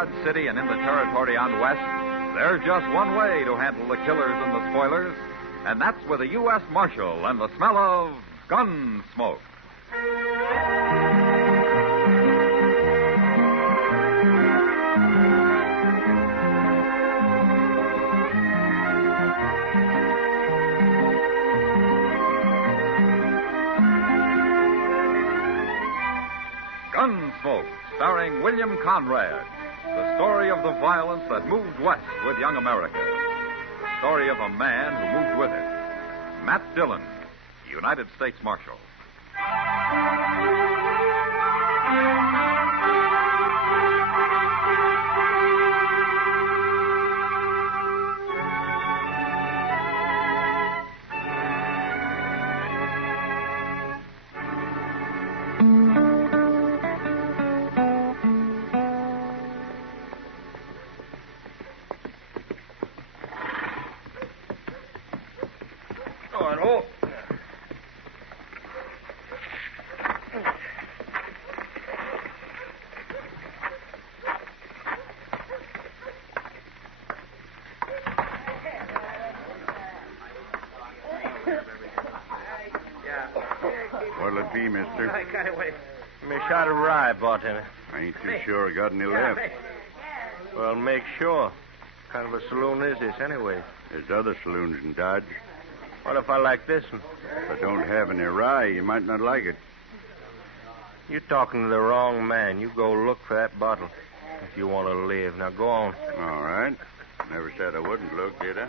Dodge City and in the territory on West, there's just one way to handle the killers and the spoilers, and that's with a U.S. Marshal and the smell of Gunsmoke. Gunsmoke, starring William Conrad. The story of the violence that moved west with young America. The story of a man who moved with it. Matt Dillon, United States Marshal. What'll it be, mister? I got away. Me shot a rye, bartender. I ain't too sure I got any left. Well, make sure. What kind of a saloon is this, anyway? There's other saloons in Dodge. What if I like this one? If I don't have any rye, you might not like it. You're talking to the wrong man. You go look for that bottle if you want to live. Now, go on. All right. Never said I wouldn't look, did I?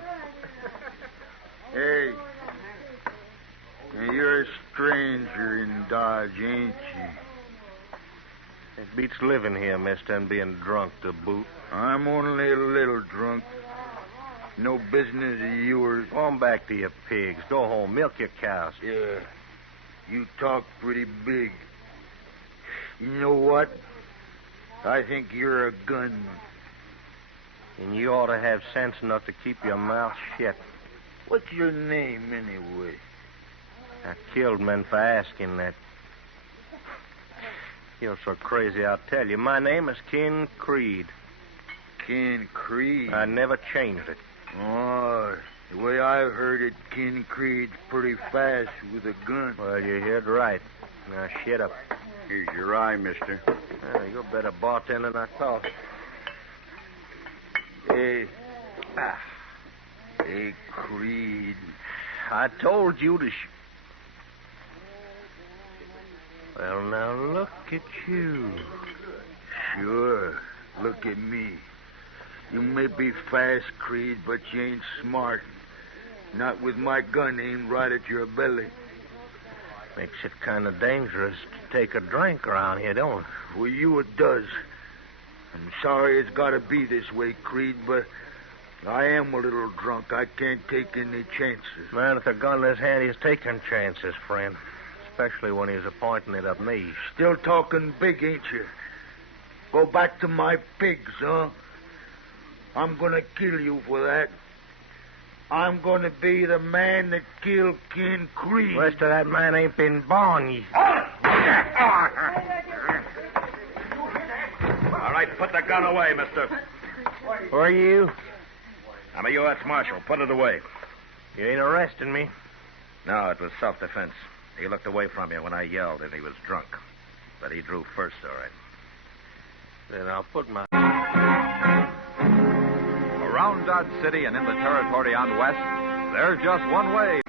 Hey. You're a stranger in Dodge, ain't you? It beats living here, mister, and being drunk to boot. I'm only a little drunk. No business of yours. Go on back to your pigs. Go home. Milk your cows. Yeah. You talk pretty big. You know what? I think you're a gunman. And you ought to have sense enough to keep your mouth shut. What's your name, anyway? I killed men for asking that. You're so crazy, I'll tell you. My name is Ken Creed. Ken Creed? I never changed it. Oh, the way I've heard it, Ken Creed's pretty fast with a gun. Well, you heard right. Now, shut up. Here's your rye, mister. Well, you're a better bartender than I thought. Hey. Hey, Creed. I told you to... Well, now, look at you. Sure. Look at me. You may be fast, Creed, but you ain't smart. Not with my gun aimed right at your belly. Makes it kind of dangerous to take a drink around here, don't it? For you, it does. I'm sorry it's got to be this way, Creed, but I am a little drunk. I can't take any chances. Man with a gun in his hand, he's taking chances, friend. Especially when he's pointing it at me. Still talking big, ain't you? Go back to my pigs, huh? I'm going to kill you for that. I'm going to be the man that killed Ken Creed. The rest of that man ain't been born yet. All right, put the gun away, mister. Who are you? I'm a U.S. Marshal. Put it away. You ain't arresting me. No, it was self-defense. He looked away from you when I yelled, and he was drunk. But he drew first, all right. Then I'll put my... Around Dodge City and in the territory on West, there's just one way.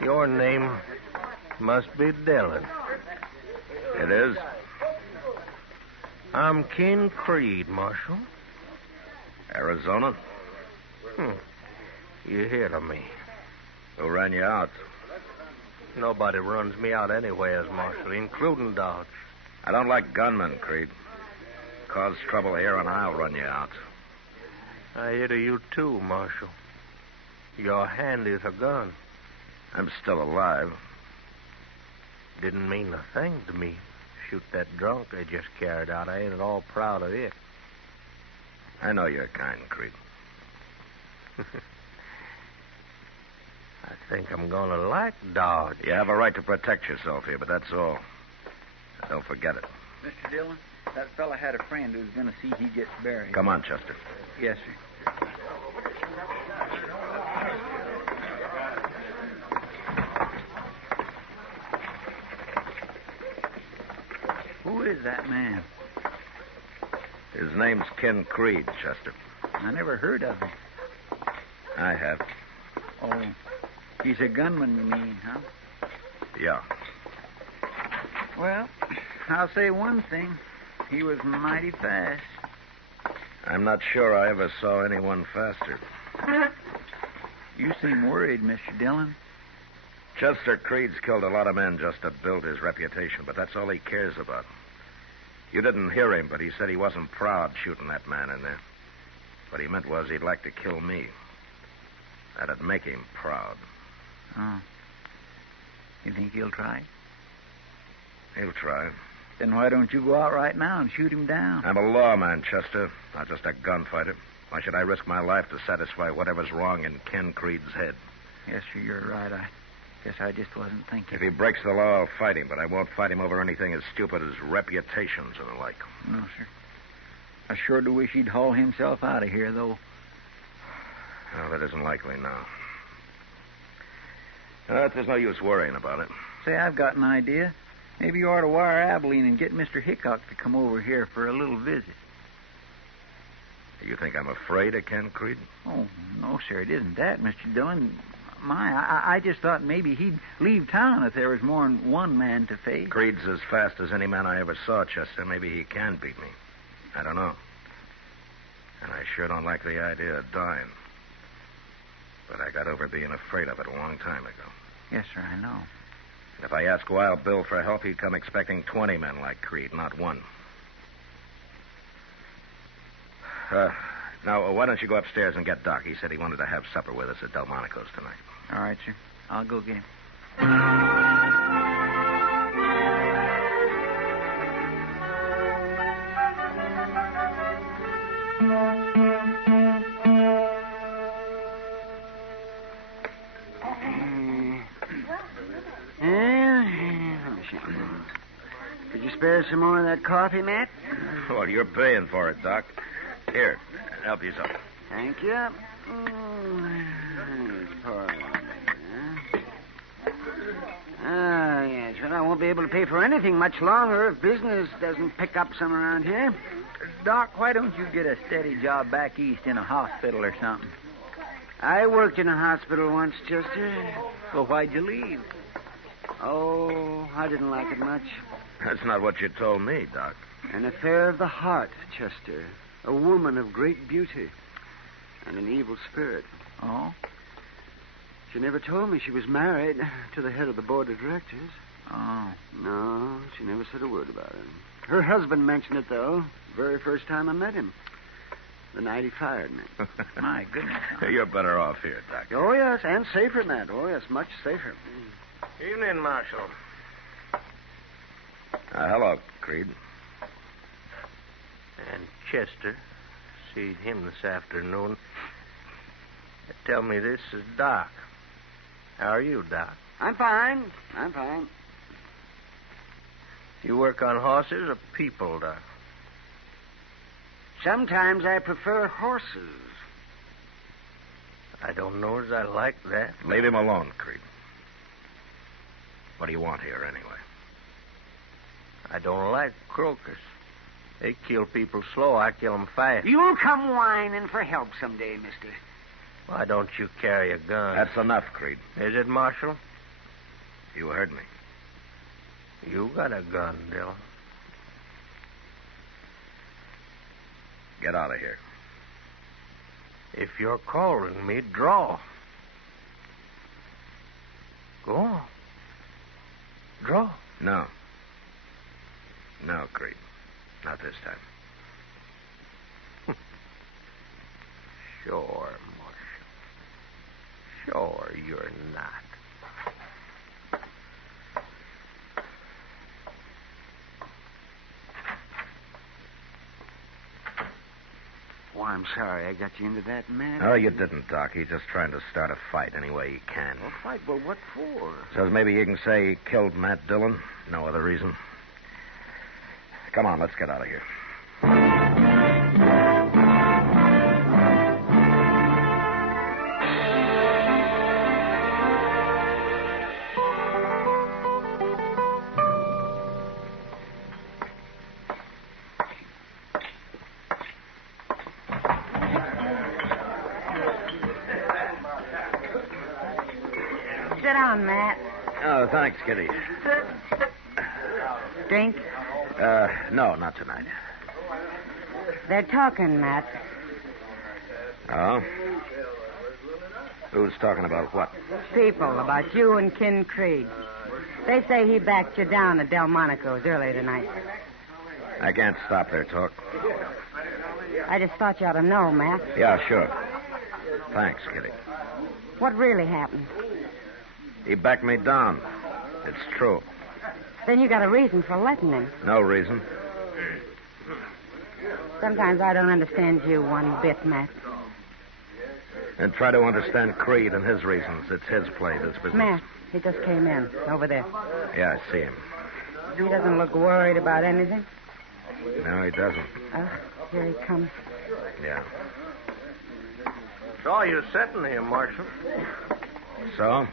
Your name must be Dillon. It is? I'm Ken Creed, Marshal. Arizona? You heard of me. Who ran you out? Nobody runs me out anywhere, Marshal, including Dodge. I don't like gunmen, Creed. Cause trouble here and I'll run you out. I hear of you too, Marshal. Your hand is a gun. I'm still alive. Didn't mean a thing to me. Shoot that drunk they just carried out. I ain't at all proud of it. I know you're kind, Creed. I think I'm going to like Dodge. You have a right to protect yourself here, but that's all. Don't forget it. Mr. Dillon, that fella had a friend who's going to see he gets buried. Come on, Chester. Yes, sir. Who is that man? His name's Ken Creed, Chester. I never heard of him. I have. Oh, he's a gunman, you mean, huh? Yeah. Well, I'll say one thing. He was mighty fast. I'm not sure I ever saw anyone faster. You seem worried, Mr. Dillon. Chester Creed's killed a lot of men just to build his reputation, but that's all he cares about. You didn't hear him, but he said he wasn't proud shooting that man in there. What he meant was he'd like to kill me. That'd make him proud. Oh. You think he'll try? He'll try. Then why don't you go out right now and shoot him down? I'm a lawman, Chester, not just a gunfighter. Why should I risk my life to satisfy whatever's wrong in Ken Creed's head? Yes, sir, you're right. I guess I just wasn't thinking. If he breaks the law, I'll fight him, but I won't fight him over anything as stupid as reputations and the like. No, sir. I sure do wish he'd haul himself out of here, though. Well, that isn't likely now. There's no use worrying about it. Say, I've got an idea. Maybe you ought to wire Abilene and get Mr. Hickok to come over here for a little visit. You think I'm afraid of Ken Creed? Oh, no, sir, it isn't that, Mr. Dillon. I just thought maybe he'd leave town if there was more than one man to face. Creed's as fast as any man I ever saw, Chester. Maybe he can beat me. I don't know. And I sure don't like the idea of dying. But I got over being afraid of it a long time ago. Yes, sir, I know. And if I asked Wild Bill for help, he'd come expecting 20 men like Creed, not one. Now, why don't you go upstairs and get Doc? He said he wanted to have supper with us at Delmonico's tonight. All right, sir. I'll go get him. Could you spare some more of that coffee, Matt? Well, you're paying for it, Doc. Here, help yourself. Thank you. It's Parley Baer. Ah, yes. Well, I won't be able to pay for anything much longer if business doesn't pick up some around here. Doc, why don't you get a steady job back east in a hospital or something? I worked in a hospital once, Chester. Well, why'd you leave? Oh, I didn't like it much. That's not what you told me, Doc. An affair of the heart, Chester. A woman of great beauty and an evil spirit. Oh? She never told me she was married to the head of the board of directors. Oh. No, she never said a word about it. Her husband mentioned it, though, very first time I met him. The night he fired me. My goodness. You're better off here, Doc. Oh, yes, and safer, Matt. Oh, yes, much safer. Evening, Marshal. Hello, Creed. And Chester. See him this afternoon. Tell me, this is Doc. How are you, Doc? I'm fine. You work on horses or people, Doc? Sometimes I prefer horses. I don't know as I like that. Leave him alone, Creed. What do you want here, anyway? I don't like croakers. They kill people slow. I kill them fast. You'll come whining for help someday, mister. Why don't you carry a gun? That's enough, Creed. Is it, Marshal? You heard me. You got a gun, Dillon. Get out of here. If you're calling me, draw. Go on. Draw. No. No, Creed. Not this time. Sure, Marshal. Sure, you're not. Oh, I'm sorry I got you into that, man. No, you didn't, Doc. He's just trying to start a fight any way he can. A fight? Well, what for? Says maybe you can say he killed Matt Dillon. No other reason. Come on, let's get out of here. Sit down, Matt. Oh, thanks, Kitty. Drink? No, not tonight. They're talking, Matt. Oh? Who's talking about what? People, about you and Ken Creed. They say he backed you down at Delmonico's earlier tonight. I can't stop their talk. I just thought you ought to know, Matt. Yeah, sure. Thanks, Kitty. What really happened? He backed me down. It's true. Then you got a reason for letting him. No reason. Sometimes I don't understand you one bit, Matt. And try to understand Creed and his reasons. It's his play, this business. Matt, he just came in, over there. Yeah, I see him. He doesn't look worried about anything. No, he doesn't. Here he comes. Yeah. Saw you sitting here, Marshal. So?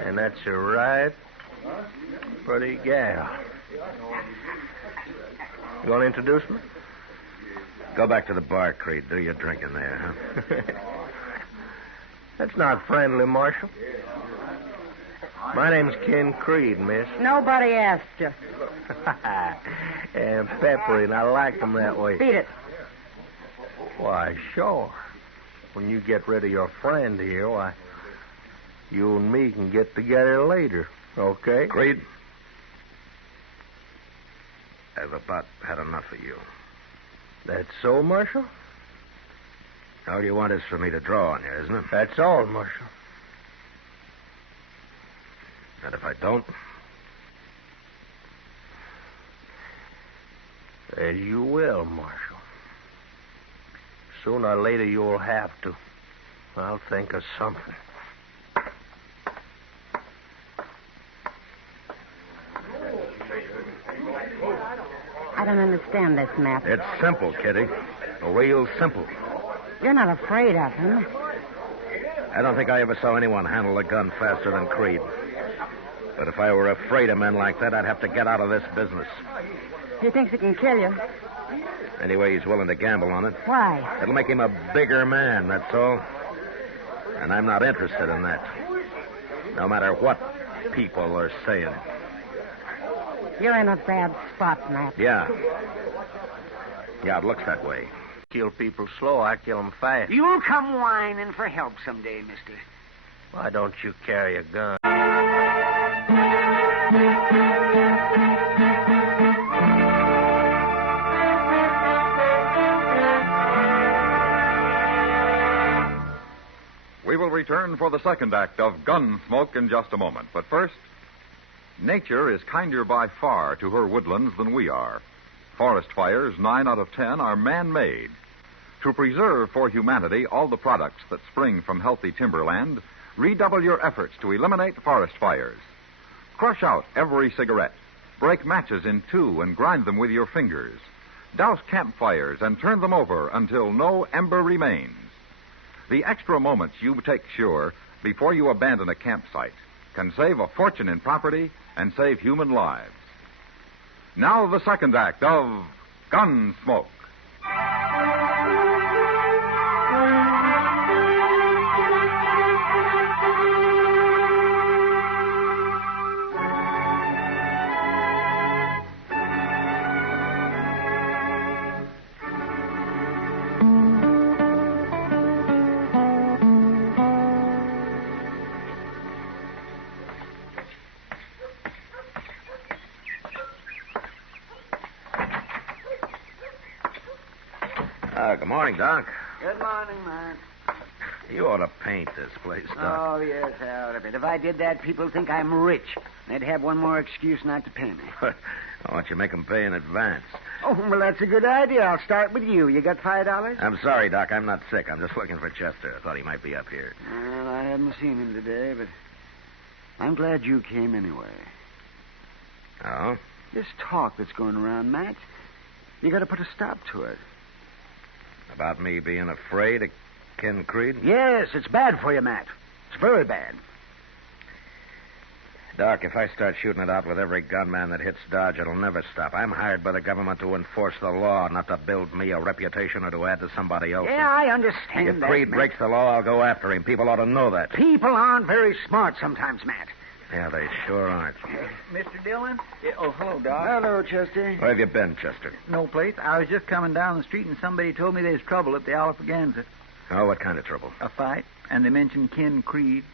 And that's a right pretty gal. You want to introduce me? Go back to the bar, Creed. Do your drinking there, huh? That's not friendly, Marshal. My name's Ken Creed, miss. Nobody asked you. And peppery, and I like them that way. Beat it. Why, sure. When you get rid of your friend here, why, you and me can get together later, okay? Creed, I've about had enough of you. That's so, Marshal? All you want is for me to draw on you, isn't it? That's all, Marshal. And if I don't? As you will, Marshal. Sooner or later, you'll have to. I'll think of something. I don't understand this, Matt. It's simple, Kitty. Real simple. You're not afraid of him. I don't think I ever saw anyone handle a gun faster than Creed. But if I were afraid of men like that, I'd have to get out of this business. He thinks he can kill you. Anyway, he's willing to gamble on it. Why? It'll make him a bigger man, that's all. And I'm not interested in that. No matter what people are saying. You're in a bad spot, Matt. Yeah. Yeah, it looks that way. Kill people slow, I kill them fast. You'll come whining for help someday, mister. Why don't you carry a gun? We will return for the second act of Gunsmoke in just a moment. But first, nature is kinder by far to her woodlands than we are. Forest fires, 9 out of 10, are man-made. To preserve for humanity all the products that spring from healthy timberland, redouble your efforts to eliminate forest fires. Crush out every cigarette. Break matches in two and grind them with your fingers. Douse campfires and turn them over until no ember remains. The extra moments you take sure before you abandon a campsite can save a fortune in property and save human lives. Now the second act of Gunsmoke. Good morning, Doc. Good morning, man. You ought to paint this place, Doc. Oh, yes, out of it. If I did that, people think I'm rich. They'd have one more excuse not to pay me. Why don't you make them pay in advance? Oh, well, that's a good idea. I'll start with you. You got $5? I'm sorry, Doc. I'm not sick. I'm just looking for Chester. I thought he might be up here. Well, I hadn't seen him today, but I'm glad you came anyway. Oh? This talk that's going around, Matt, you got to put a stop to it. About me being afraid of Ken Creed? Yes, it's bad for you, Matt. It's very bad. Doc, if I start shooting it out with every gunman that hits Dodge, it'll never stop. I'm hired by the government to enforce the law, not to build me a reputation or to add to somebody else's. Yeah, I understand If that, Creed Matt. breaks the law, I'll go after him. People ought to know that. People aren't very smart sometimes, Matt. Yeah, they sure aren't. Mr. Dillon? Yeah, oh, hello, Doc. Hello, Chester. Where have you been, Chester? No place. I was just coming down the street and somebody told me there's trouble at the Alpaganza. Oh, what kind of trouble? A fight. And they mentioned Ken Creed.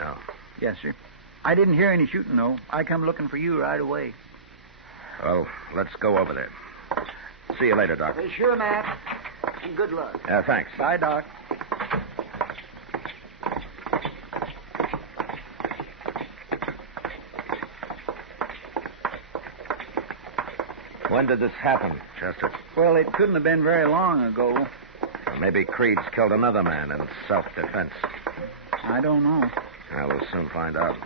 No. Yes, sir. I didn't hear any shooting, though. I come looking for you right away. Well, let's go over there. See you later, Doc. Sure, Matt. And good luck. Thanks. Bye, Doc. When did this happen, Chester? Well, it couldn't have been very long ago. Maybe Creed's killed another man in self-defense. I don't know. Well, we'll soon find out.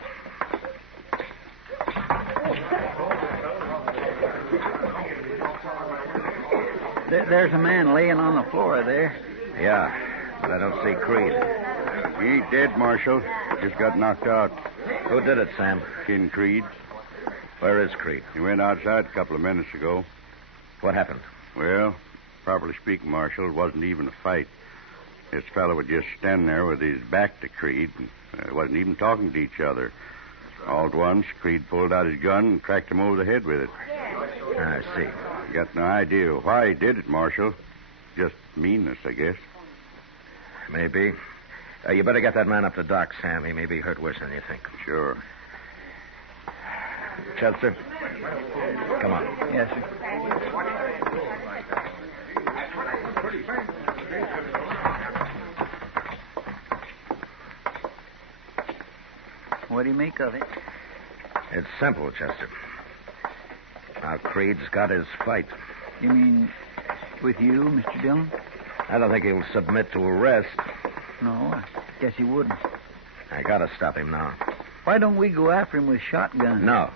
There's a man laying on the floor there. Yeah, but I don't see Creed. He ain't dead, Marshal. Just got knocked out. Who did it, Sam? Ken Creed. Where is Creed? He went outside a couple of minutes ago. What happened? Well, properly speaking, Marshal, it wasn't even a fight. This fellow was just standing there with his back to Creed and wasn't even talking to each other. All at once, Creed pulled out his gun and cracked him over the head with it. I see. Got no idea why he did it, Marshal. Just meanness, I guess. Maybe. You better get that man up to Doc, Sam. He may be hurt worse than you think. Sure. Chester? Come on. Yes, sir. What do you make of it? It's simple, Chester. Now, Creed's got his fight. You mean with you, Mr. Dillon? I don't think he'll submit to arrest. No, I guess he wouldn't. I gotta stop him now. Why don't we go after him with shotguns? No.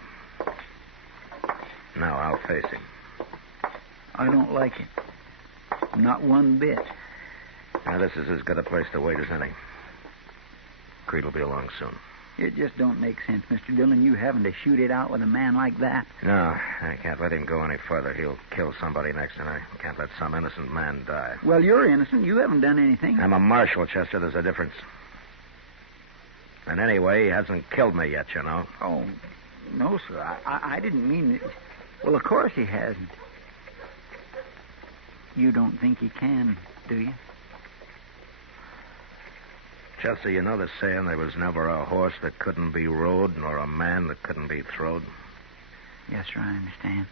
No, I'll face him. I don't like it. Not one bit. Now, this is as good a place to wait as any. Creed will be along soon. It just don't make sense, Mr. Dillon, you having to shoot it out with a man like that. No, I can't let him go any further. He'll kill somebody next, and I can't let some innocent man die. Well, you're innocent. You haven't done anything. I'm a marshal, Chester. There's a difference. And anyway, he hasn't killed me yet, you know. Oh, no, sir. I didn't mean it. Well, of course he hasn't. You don't think he can, do you? Chester, you know the saying, there was never a horse that couldn't be rode, nor a man that couldn't be throwed? Yes, sir, I understand.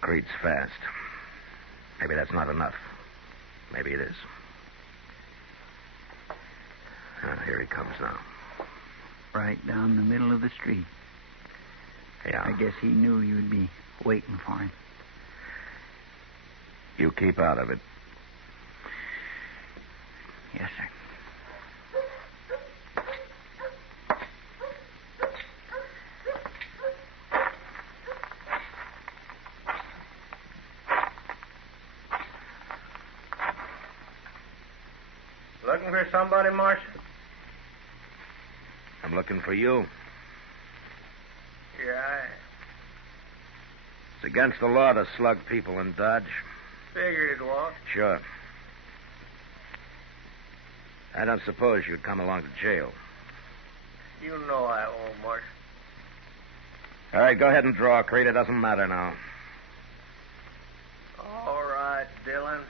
Creed's fast. Maybe that's not enough. Maybe it is. Here he comes now. Right down the middle of the street. Yeah. I guess he knew you'd be waiting for him. You keep out of it. Yes, sir. Looking for somebody, Marshal? I'm looking for you. Yeah, It's against the law to slug people in Dodge. I figured it was. Sure. I don't suppose you'd come along to jail. You know I won't, Marshal. All right, go ahead and draw, Creed. It doesn't matter now. All right, Dillon.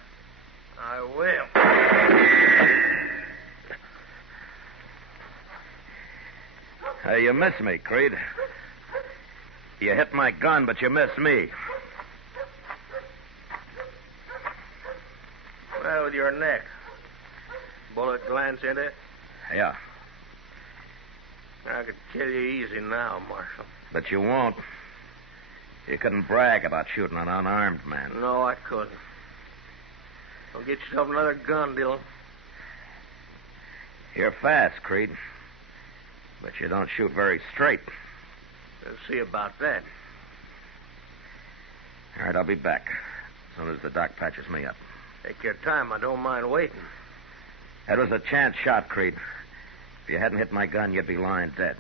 I will. You missed me, Creed. You hit my gun, but you missed me. Well, with your neck. Bullet glance into it? Yeah, I could kill you easy now, Marshal. but you won't. You couldn't brag about shooting an unarmed man. No, I couldn't. Go get yourself another gun, Dillon. You're fast, Creed. But you don't shoot very straight. Let's see about that. All right, I'll be back as soon as the doc patches me up. Take your time. I don't mind waiting. That was a chance shot, Creed. If you hadn't hit my gun, you'd be lying dead.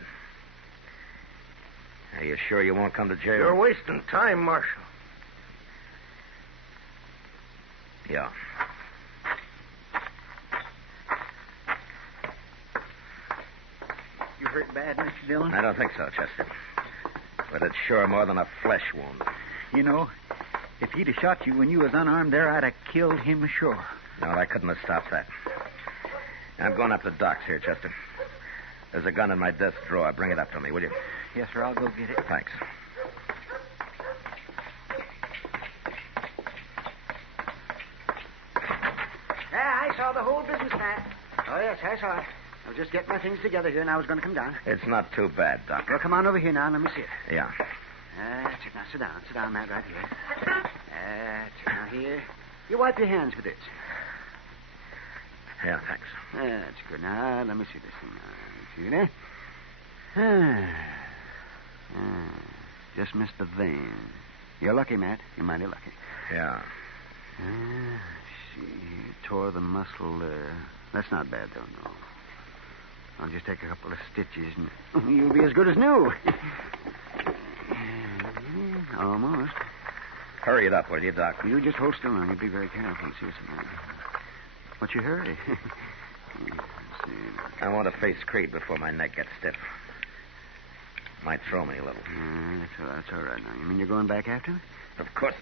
Are you sure you won't come to jail? You're wasting time, Marshal. Yeah. You hurt bad, Mr. Dillon? I don't think so, Chester. But it's sure more than a flesh wound. You know, if he'd have shot you when you was unarmed there, I'd have killed him sure. No, I couldn't have stopped that. I'm going up to Doc's here, Chester. There's a gun in my desk drawer. Bring it up to me, will you? Yes, sir, I'll go get it. Thanks. Yeah, I saw the whole business, Matt. Oh, yes, I saw it. I was just getting my things together here, and I was going to come down. It's not too bad, Doc. Well, come on over here now, and let me see it. Yeah. That's it. Now, sit down. Sit down, Matt, right here. That's it. Now, here. You wipe your hands with this. Yeah, thanks. That's good. Now, let me see this thing. See there? Ah. Just missed the vein. You're lucky, Matt. You're mighty lucky. Yeah. See. Tore the muscle there. That's not bad, though, no. I'll just take a couple of stitches and you'll be as good as new. Almost. Hurry it up, will you, Doc? You just hold still now. You be very careful and see what's the matter. What's your hurry? Let's see. I want to face Creed before my neck gets stiff. Might throw me a little. That's all right now. You mean you're going back after him? Of course.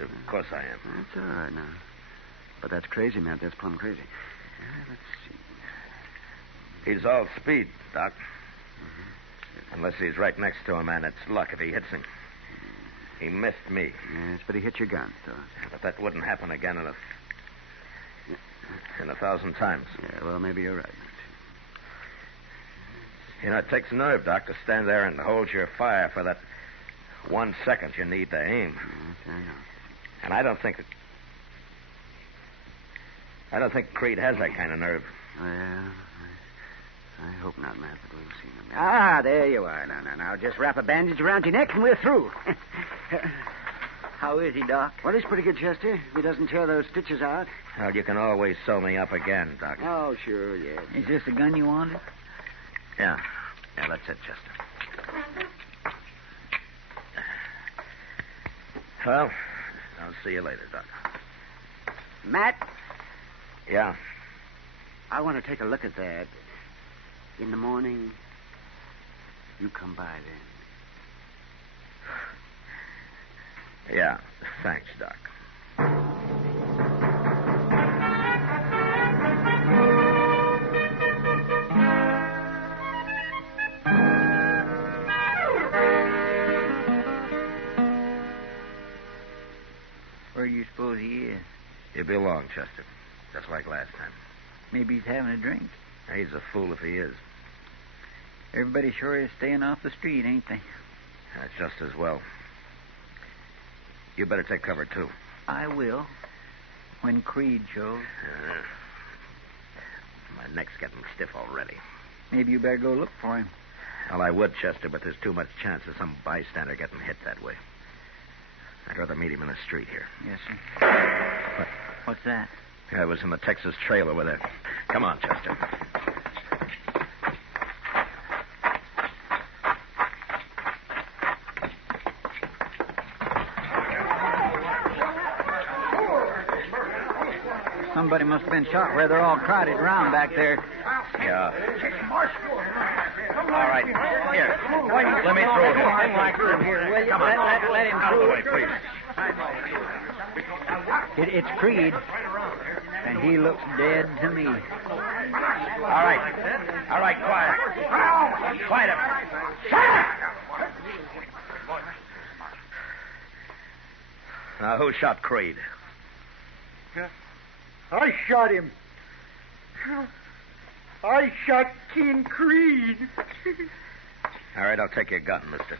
Of course I am. That's all right now. But that's crazy, Matt. That's plumb crazy. Let's see. He's all speed, Doc. Unless he's right next to him, and it's luck if he hits him. He missed me. Yes, but he hit your gun, so. But that wouldn't happen again in 1,000 times. Yeah, well, maybe you're right. You know, it takes nerve, Doc, to stand there and hold your fire for that 1 second you need to aim. Yes, I know. And I don't think Creed has that kind of nerve. Well, I hope not, Matt, but we'll see. Ah, there you are. Now, just wrap a bandage around your neck and we're through. How is he, Doc? Well, he's pretty good, Chester. If he doesn't tear those stitches out. Well, you can always sew me up again, Doc. Oh, sure, yes. Is this the gun you wanted? Yeah, that's it, Chester. Well, I'll see you later, Doc. Matt? Yeah? I want to take a look at that. In the morning, you come by then. Yeah, thanks, Doc. Where do you suppose he is? He'll be along, Chester. Just like last time. Maybe he's having a drink. He's a fool if he is. Everybody sure is staying off the street, ain't they? That's just as well. You better take cover, too. I will. When Creed shows. My neck's getting stiff already. Maybe you better go look for him. Well, I would, Chester, but there's too much chance of some bystander getting hit that way. I'd rather meet him in the street here. Yes, sir. What's that? I was in the Texas Trail over there. Come on, Chester. Somebody must have been shot where they're all crowded around back there. Yeah. All right. Here. Let me through him. Here, will you? Come on. Let him Out of the through. way, please. It's Creed. And he looks dead to me. All right. All right, quiet. Quiet up. Now, who shot Creed? I shot him. I shot King Creed. All right, I'll take your gun, mister.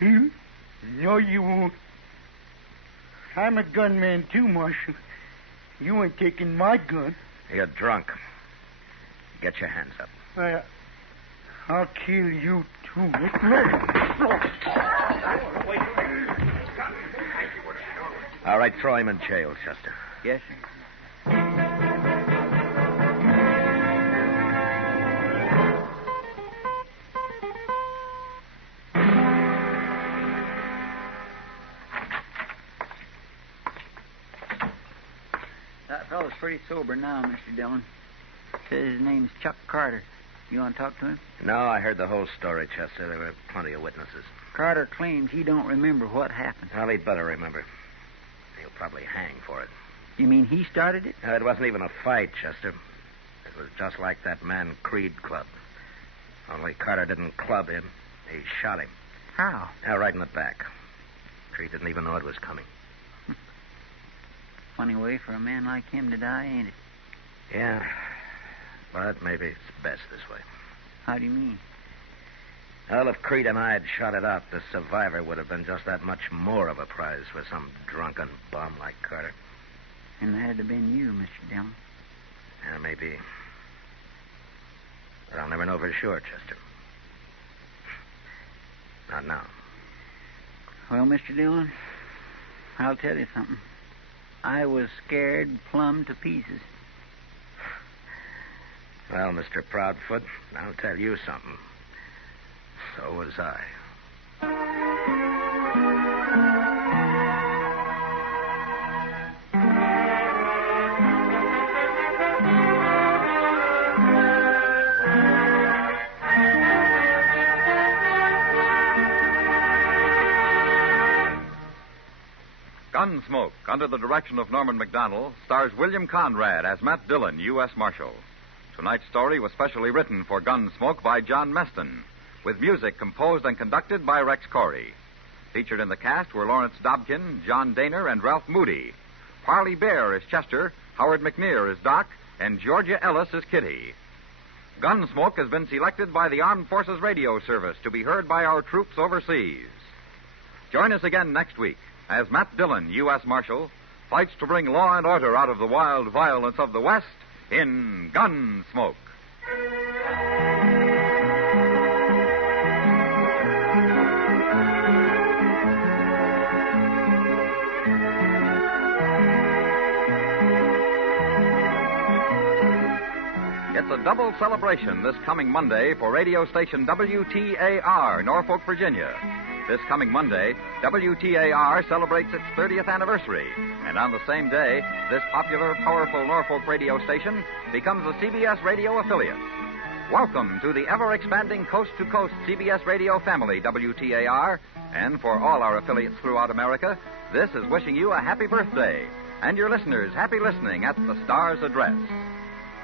Him? No, you won't. I'm a gunman, too, Marshal. You ain't taking my gun. You're drunk. Get your hands up. I'll kill you, too. All right, throw him in jail, Chester. Yes, sir. That fellow's pretty sober now, Mr. Dillon. Says his name's Chuck Carter. You want to talk to him? No, I heard the whole story, Chester. There were plenty of witnesses. Carter claims he don't remember what happened. Well, he'd better remember. He'll probably hang for it. You mean he started it? It wasn't even a fight, Chester. It was just like that man Creed clubbed. Only Carter didn't club him. He shot him. How? Right in the back. Creed didn't even know it was coming. Funny way for a man like him to die, ain't it? Yeah. But maybe it's best this way. How do you mean? Well, if Creed and I had shot it out, the survivor would have been just that much more of a prize for some drunken bum like Carter. And that'd have been you, Mr. Dillon. Yeah, maybe. But I'll never know for sure, Chester. Not now. Well, Mr. Dillon, I'll tell you something. I was scared plumb to pieces. Well, Mr. Proudfoot, I'll tell you something. So was I. Gunsmoke, under the direction of Norman Macdonnell, stars William Conrad as Matt Dillon, U.S. Marshal. Tonight's story was specially written for Gunsmoke by John Meston, with music composed and conducted by Rex Corey. Featured in the cast were Lawrence Dobkin, John Daner, and Ralph Moody. Parley Baer is Chester, Howard McNear is Doc, and Georgia Ellis is Kitty. Gunsmoke has been selected by the Armed Forces Radio Service to be heard by our troops overseas. Join us again next week as Matt Dillon, U.S. Marshal, fights to bring law and order out of the wild violence of the West in Gunsmoke. It's a double celebration this coming Monday for radio station WTAR, Norfolk, Virginia. This coming Monday, WTAR celebrates its 30th anniversary. And on the same day, this popular, powerful Norfolk radio station becomes a CBS radio affiliate. Welcome to the ever-expanding coast-to-coast CBS radio family, WTAR. And for all our affiliates throughout America, this is wishing you a happy birthday. And your listeners, happy listening at the Star's address.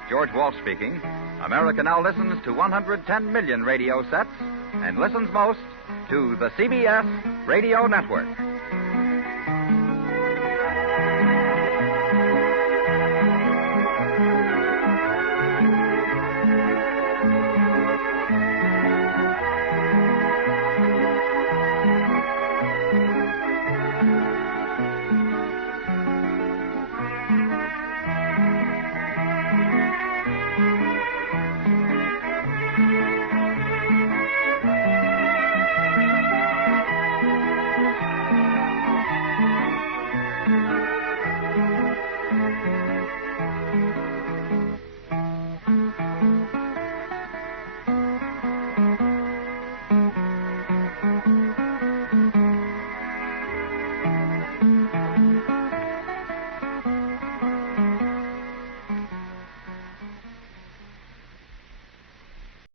George Walsh speaking. America now listens to 110 million radio sets and listens most to the CBS Radio Network.